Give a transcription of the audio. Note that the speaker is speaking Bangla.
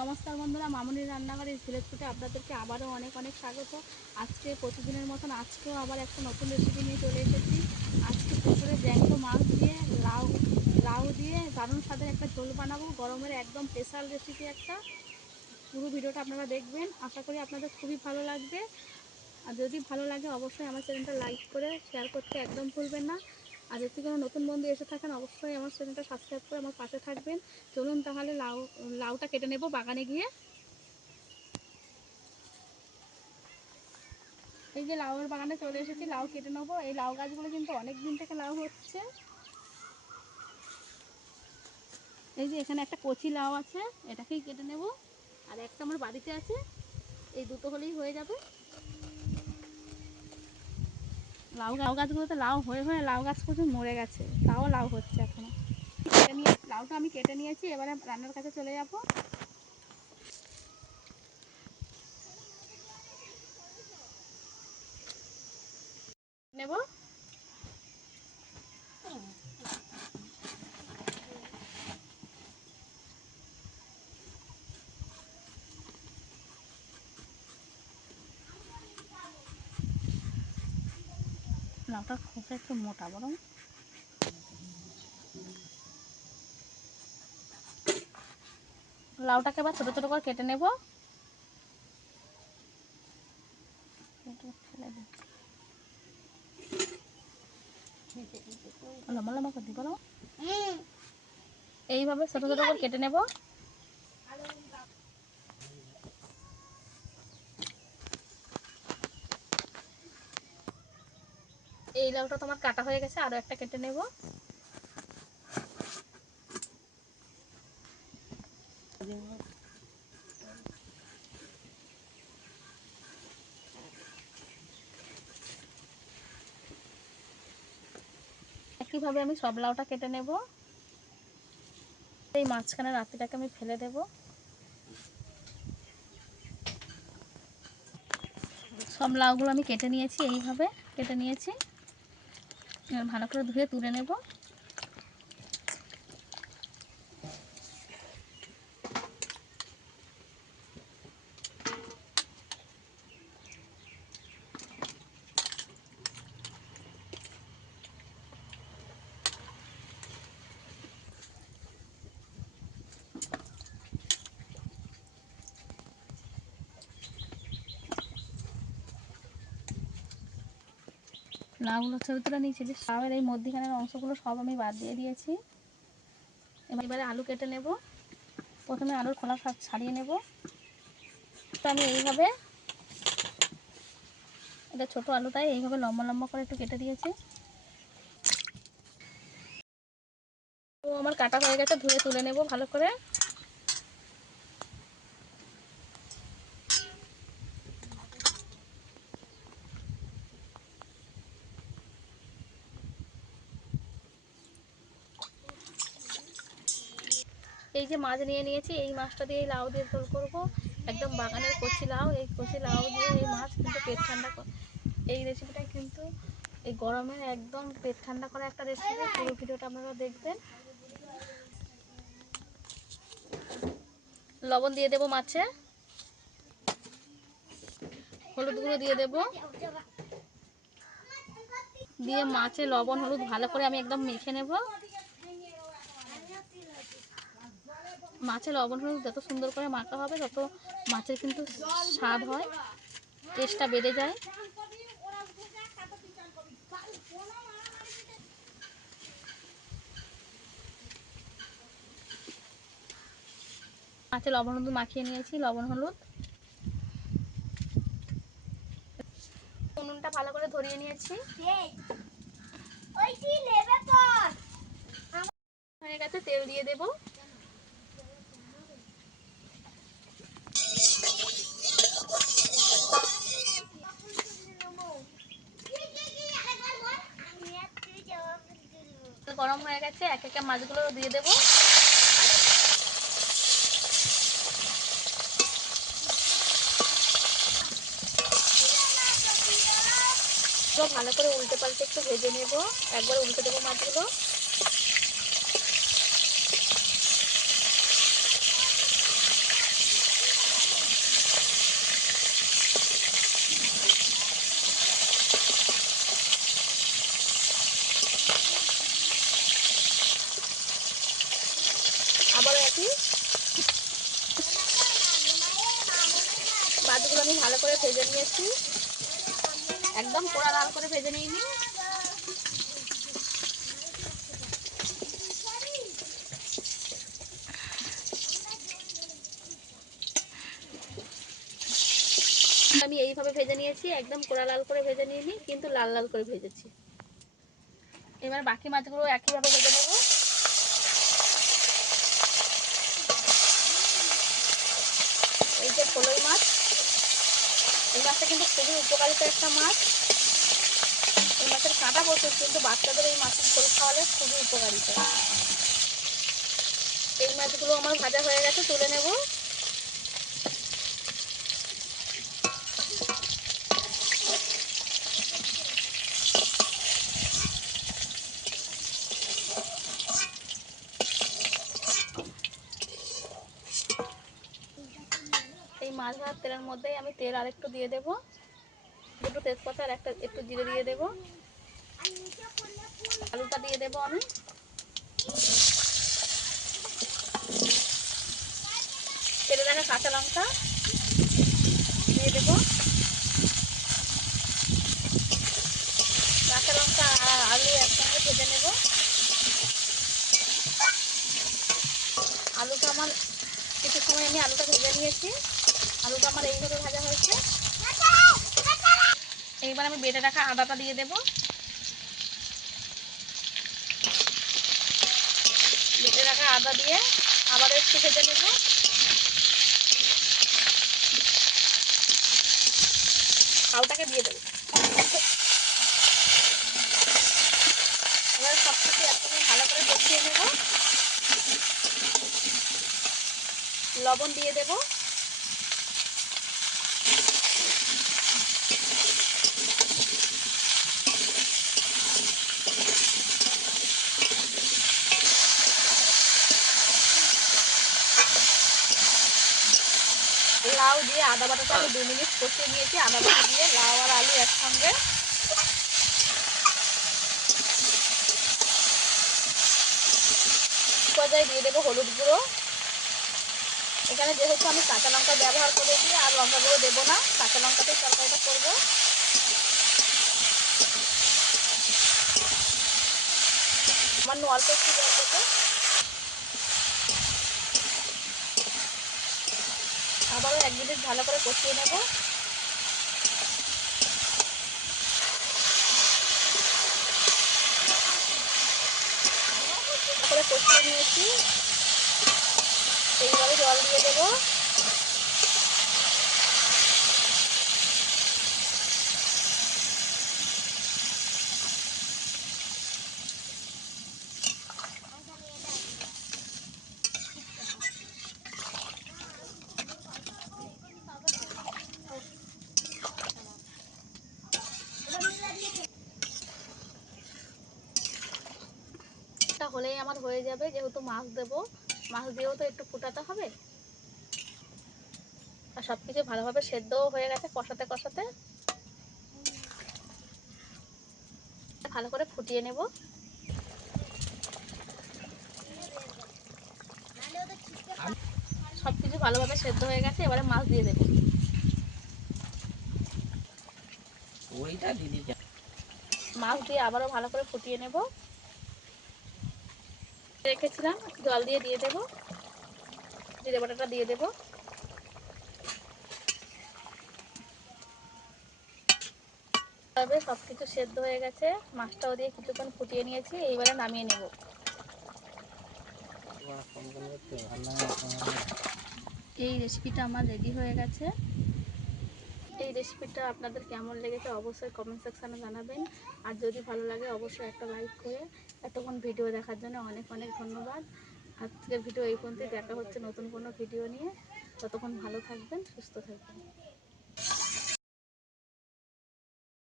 নমস্কার বন্ধুরা মামুনির রান্নাঘরে ভিলেজ ফুটে আপনাদেরকে আবারও অনেক অনেক স্বাগত। আজকে প্রতিদিনের মতন আজকেও আবার একটা নতুন রেসিপি নিয়ে চলে এসেছি। আজকে পুকুরে জ্যান্ত মাছ দিয়ে, লাউ লাউ দিয়ে দারুণ স্বাদের একটা ঝোল বানাবো। গরমের একদম স্পেশাল রেসিপি একটা। পুরো ভিডিওটা আপনারা দেখবেন। আশা করি আপনাদের খুবই ভালো লাগবে। আর যদি ভালো লাগে অবশ্যই আমার চ্যানেলটা লাইক করে শেয়ার করতে একদম ভুলবেন না। আর যদি কোনো নতুন বন্ধু এসে থাকেন, অবশ্যই আমার চ্যানেলটা সাবস্ক্রাইব করে আমার পাশে থাকবেন। চলুন তাহলে লাউ, লাউটা কেটে নেব বাগানে গিয়ে। এই যে লাউয়ের বাগানে চলে এসেছি, লাউ কেটে নেব। এই লাউ গাছগুলো কিন্তু অনেক দিন থেকে লাউ হচ্ছে। এই যে এখানে একটা কচি লাউ আছে, এটাকেই কেটে নেব। আর একটা আমার বাড়িতে আছে, এই দুটো হলেই হয়ে যাবে। লাউ লাউ গাছগুলোতে লাউ হয়ে হয়ে লাউ গাছ প্রচুর মরে গেছে। তাও লাউ হচ্ছে এখনও। কেটে নিয়ে, লাউটা আমি কেটে নিয়েছি, এবারে রান্নার কাছে চলে যাব। নেব? লাউটা খোসা একটু মোটা বরং লাউটাকে এবার ছোটো ছোটো করে কেটে নেব। লম্বা লম্বা করে এইভাবে ছোটো ছোটো করে কেটে নেব। এই লাউটা তোমার কাটা হয়ে গেছে আরও একটা কেটে নেব। একইভাবে আমি সব লাউটা কেটে নেব। এই মাঝখানে রাতিটাকে আমি ফেলে দেব। সব লাউগুলো আমি কেটে নিয়েছি, এইভাবে কেটে নিয়েছি। ভালো করে ধুয়ে তুলে নেব। লাউগুলো ছবি তুলে নিয়েছি যে লাউয়ের এই মধ্যিখানের অংশগুলো সব আমি বাদ দিয়ে দিয়েছি। এবার এবারে আলু কেটে নেব। প্রথমে আলুর খোলা ছাড়িয়ে নেব। তো আমি এইভাবে এটা ছোটো আলু, তাই এইভাবে লম্বা লম্বা করে একটু কেটে দিয়েছি। আমার কাটা হয়ে গেছে, ধুয়ে তুলে নেব ভালো করে। এই যে মাছ নিয়ে নিয়েছি, এই মাছটা দিয়ে লাউ দিয়ে ঝোল করব। একদম বাগানের কচি লাউ, এই কচি লাউ দিয়ে এই মাছ কিন্তু পেট ঠান্ডা করে এই রেসিপিটা কিন্তু এই গরমে একদম পেট ঠান্ডা করা একটা রেসিপি পুরো ভিডিওটা আপনারা দেখবেন। লবণ দিয়ে দেবো মাছে। হলুদ গুঁড়ো দিয়ে দেবো। দিয়ে মাছে লবণ, হলুদ ভালো করে আমি একদম মেখে নেব। মাছের লবণ হলুদ যত সুন্দর করে মাখা হবে তত মাছের কিন্তু স্বাদ হয় টেস্টটা বেড়ে যায়। মাছে লবণ হলুদ মাখিয়ে নিয়েছি লবণ হলুদ। উনুনটা ভালো করে ধরিয়ে নিয়েছি। হয়ে গেছে তেল দিয়ে দেবো। গরম হয়ে গেছে, এক একে মাছগুলো দিয়ে দেবো। ভালো করে উল্টে পাল্টে একটু ভেজে নেব। একবার উল্টে দেবো মাছগুলো। ভেজে নিয়েছি। একদম পোড়া লাল করে ভেজে নিইনি। আমি এইভাবে ভেজে নিয়েছি, একদম কোড়া লাল করে ভেজে নিইনি, কিন্তু লাল লাল করে ভেজেছি। এবার বাকি মাছগুলো একইভাবে ভেজে নেব এই যে ফলই মাছ এই মাছটা কিন্তু খুবই উপকারিতা একটা মাছ। এই মাছের কাঁটা প্রচুর কিন্তু বাচ্চাদের এই মাছের ঝোল খাওয়ালে খুবই উপকারিতা। এই মাছগুলো আমার ভাজা হয়ে গেছে, তুলে নেব। মাছ ভাত তেলের মধ্যেই আমি তেল আরেকটু দিয়ে দেবো। দুটো তেজপাতা আর একটা একটু জিরে দিয়ে দেবো। আলুটা দিয়ে দেবো আমি। তেলে রাখা কাঁচা লঙ্কা দিয়ে দেবো। কাঁচা লঙ্কা আর আলু একসঙ্গে ভেজে নেব। আলুটা আমার কিছু সময় আমি আলুটা ভেজে নিয়েছি। আলুটা আমার এইভাবে ভাজা হয়েছে। এইবার আমি বেটে রাখা আদাটা দিয়ে দেব। বেটে রাখা আদা দিয়ে আবার একটু ভেজে নেব। আলুটাকে দিয়ে দেবো। এবার সব কিছু একসঙ্গে ভালো করে বসিয়ে নেব। লবণ দিয়ে দেবো। লাউ দিয়ে আদা বাটাটা আমি দু মিনিট কষিয়ে নিয়েছি। আদা বাটা দিয়ে লাউ আর আলু একসঙ্গে। পর্যায়ে দিয়ে দেবো হলুদ গুঁড়ো। এখানে যেহেতু আমি কাঁচা লঙ্কা ব্যবহার করেছি, আর লঙ্কা গুঁড়ো দেবো না, কাঁচা লঙ্কাতেই তরকারিটা করব। আমার অল্প একটু দেবো। আবারও এক মিনিট ভালো করে কষিয়ে নেব। করে কষিয়ে নিয়েছি। এইভাবে জল দিয়ে দেবো। হলেই আমার হয়ে যাবে, যেহেতু মাছ দেবো। মাছ দিয়েও তো একটু ফুটাতে হবে। আর সব কিছু ভালোভাবে সেদ্ধও হয়ে গেছে কষাতে কষাতে। ভালো করে ফুটিয়ে নেব। সব কিছু ভালোভাবে সেদ্ধ হয়ে গেছে, এবারে মাছ দিয়ে দেবো। ওইটা দিদি মাছ দিয়ে আবারও ভালো করে ফুটিয়ে নেব। রেখেছিলাম, জল দিয়ে দিয়ে দেবো। জিরে বাটাটা দিয়ে দেবো। তবে সব কিছু সেদ্ধ হয়ে গেছে। মাছটাও দিয়ে কিছুক্ষণ ফুটিয়ে নিয়েছি, এইবারে নামিয়ে নেব। এই রেসিপিটা আমার রেডি হয়ে গেছে। এই রেসিপিটা আপনাদের কেমন লেগেছে অবশ্যই কমেন্ট সেকশানে জানাবেন। আর যদি ভালো লাগে, অবশ্যই একটা লাইক করে এতক্ষণ ভিডিও দেখার জন্য অনেক অনেক ধন্যবাদ। আজকের ভিডিও এই পর্যন্তই। দেখা হচ্ছে নতুন কোনো ভিডিও নিয়ে। ততক্ষণ ভালো থাকবেন, সুস্থ থাকবেন।